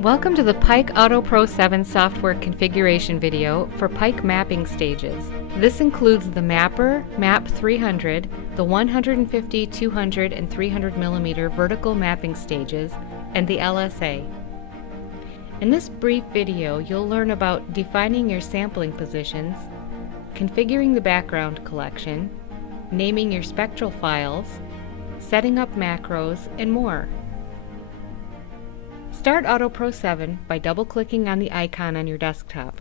Welcome to the PIKE AutoPRO 7 software configuration video for PIKE mapping stages. This includes the Mapper, MAP 300, the 150, 200, and 300 mm vertical mapping stages, and the LSA. In this brief video, you'll learn about defining your sampling positions, configuring the background collection, naming your spectral files, setting up macros, and more. Start AutoPRO 7 by double-clicking on the icon on your desktop.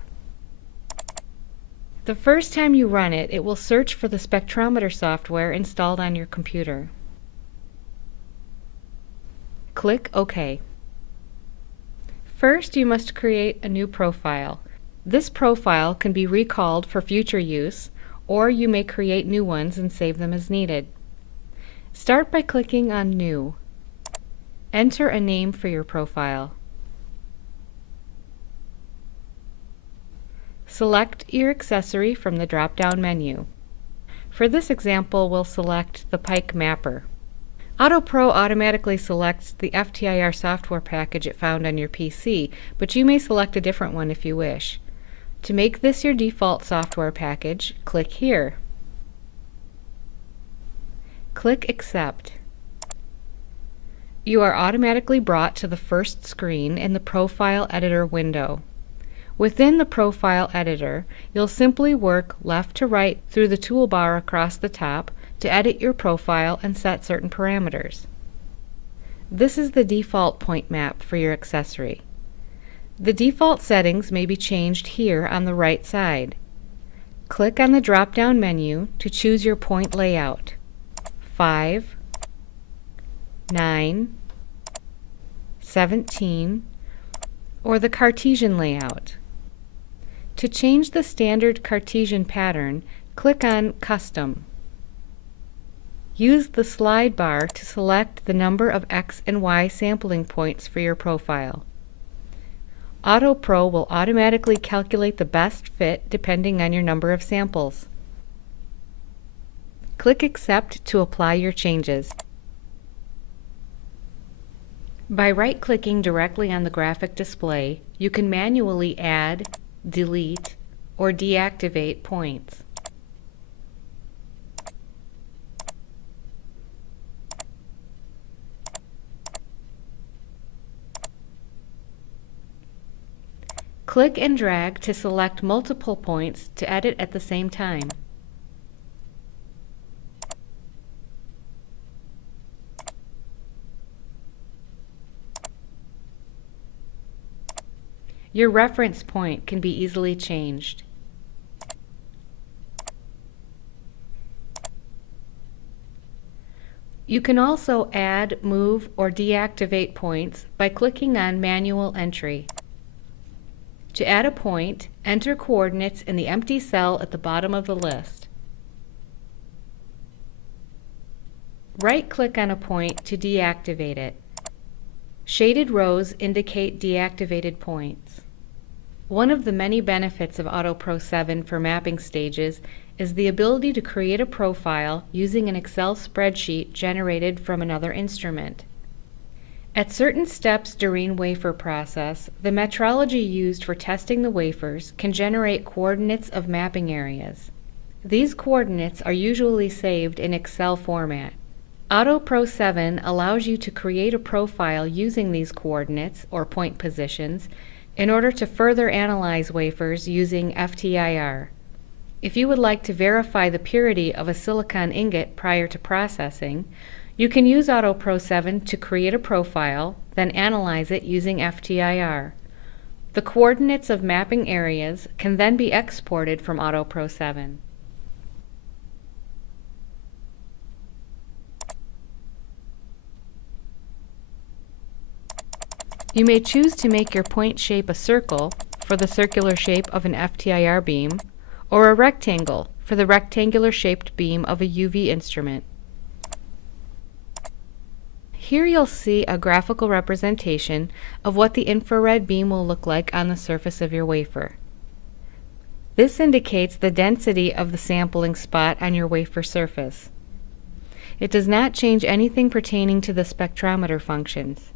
The first time you run it, it will search for the spectrometer software installed on your computer. Click OK. First, you must create a new profile. This profile can be recalled for future use, or you may create new ones and save them as needed. Start by clicking on New. Enter a name for your profile. Select your accessory from the drop-down menu. For this example, we'll select the PIKE Mapper. AutoPRO automatically selects the FTIR software package it found on your PC, but you may select a different one if you wish. To make this your default software package, click here. Click Accept. You are automatically brought to the first screen in the Profile Editor window. Within the Profile Editor, you'll simply work left to right through the toolbar across the top to edit your profile and set certain parameters. This is the default point map for your accessory. The default settings may be changed here on the right side. Click on the drop-down menu to choose your point layout: 5, 9, 17, or the Cartesian layout. To change the standard Cartesian pattern, click on Custom. Use the slide bar to select the number of X and Y sampling points for your profile. AutoPRO will automatically calculate the best fit depending on your number of samples. Click Accept to apply your changes. By right-clicking directly on the graphic display, you can manually add, delete, or deactivate points. Click and drag to select multiple points to edit at the same time. Your reference point can be easily changed. You can also add, move, or deactivate points by clicking on Manual Entry. To add a point, enter coordinates in the empty cell at the bottom of the list. Right-click on a point to deactivate it. Shaded rows indicate deactivated points. One of the many benefits of AutoPRO 7 for mapping stages is the ability to create a profile using an Excel spreadsheet generated from another instrument. At certain steps during wafer process, the metrology used for testing the wafers can generate coordinates of mapping areas. These coordinates are usually saved in Excel format. AutoPRO 7 allows you to create a profile using these coordinates, or point positions, in order to further analyze wafers using FTIR. If you would like to verify the purity of a silicon ingot prior to processing, you can use AutoPRO 7 to create a profile, then analyze it using FTIR. The coordinates of mapping areas can then be exported from AutoPRO 7. You may choose to make your point shape a circle for the circular shape of an FTIR beam, or a rectangle for the rectangular shaped beam of a UV instrument. Here you'll see a graphical representation of what the infrared beam will look like on the surface of your wafer. This indicates the density of the sampling spot on your wafer surface. It does not change anything pertaining to the spectrometer functions.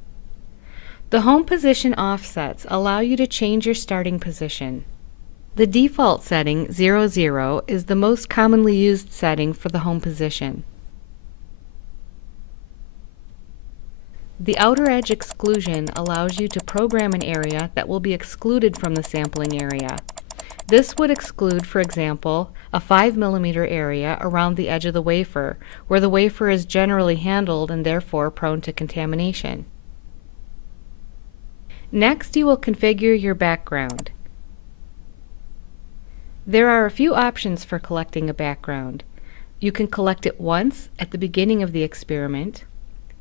The home position offsets allow you to change your starting position. The default setting, 0, 0, is the most commonly used setting for the home position. The outer edge exclusion allows you to program an area that will be excluded from the sampling area. This would exclude, for example, a 5 mm area around the edge of the wafer, where the wafer is generally handled and therefore prone to contamination. Next, you will configure your background. There are a few options for collecting a background. You can collect it once at the beginning of the experiment.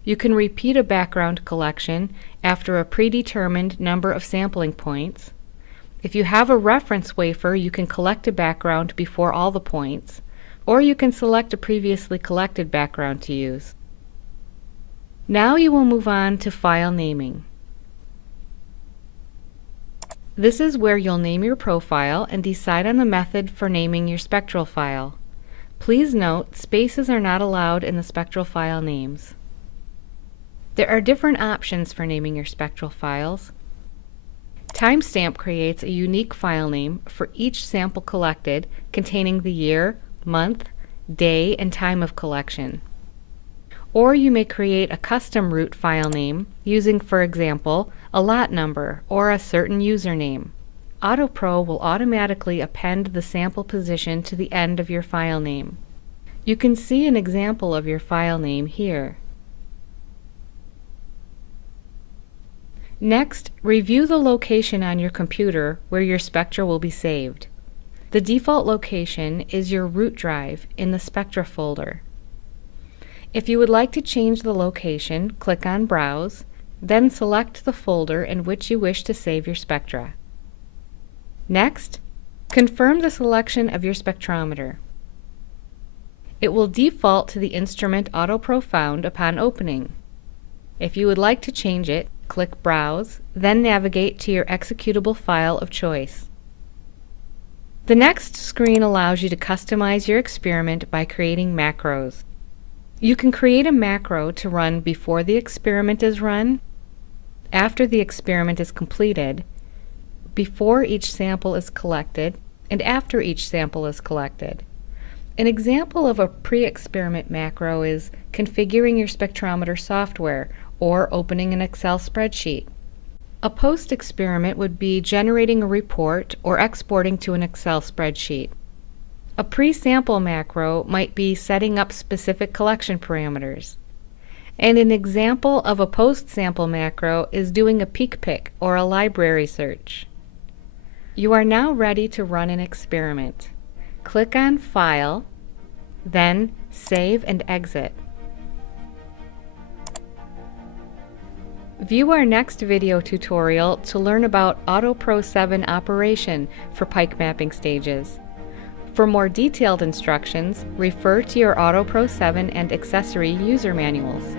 You can repeat a background collection after a predetermined number of sampling points. If you have a reference wafer, you can collect a background before all the points, or you can select a previously collected background to use. Now you will move on to file naming. This is where you'll name your profile and decide on the method for naming your spectral file. Please note, spaces are not allowed in the spectral file names. There are different options for naming your spectral files. Timestamp creates a unique file name for each sample collected containing the year, month, day, and time of collection. Or you may create a custom root file name using, for example, a lot number or a certain username. AutoPRO will automatically append the sample position to the end of your file name. You can see an example of your file name here. Next, review the location on your computer where your spectra will be saved. The default location is your root drive in the Spectra folder. If you would like to change the location, click on Browse, then select the folder in which you wish to save your spectra. Next, confirm the selection of your spectrometer. It will default to the instrument AutoPRO found upon opening. If you would like to change it, click Browse, then navigate to your executable file of choice. The next screen allows you to customize your experiment by creating macros. You can create a macro to run before the experiment is run, after the experiment is completed, before each sample is collected, and after each sample is collected. An example of a pre-experiment macro is configuring your spectrometer software or opening an Excel spreadsheet. A post-experiment would be generating a report or exporting to an Excel spreadsheet. A pre-sample macro might be setting up specific collection parameters. And an example of a post-sample macro is doing a PIKE or a library search. You are now ready to run an experiment. Click on File, then Save and Exit. View our next video tutorial to learn about AutoPRO 7 operation for PIKE mapping stages. For more detailed instructions, refer to your AutoPRO 7 and accessory user manuals.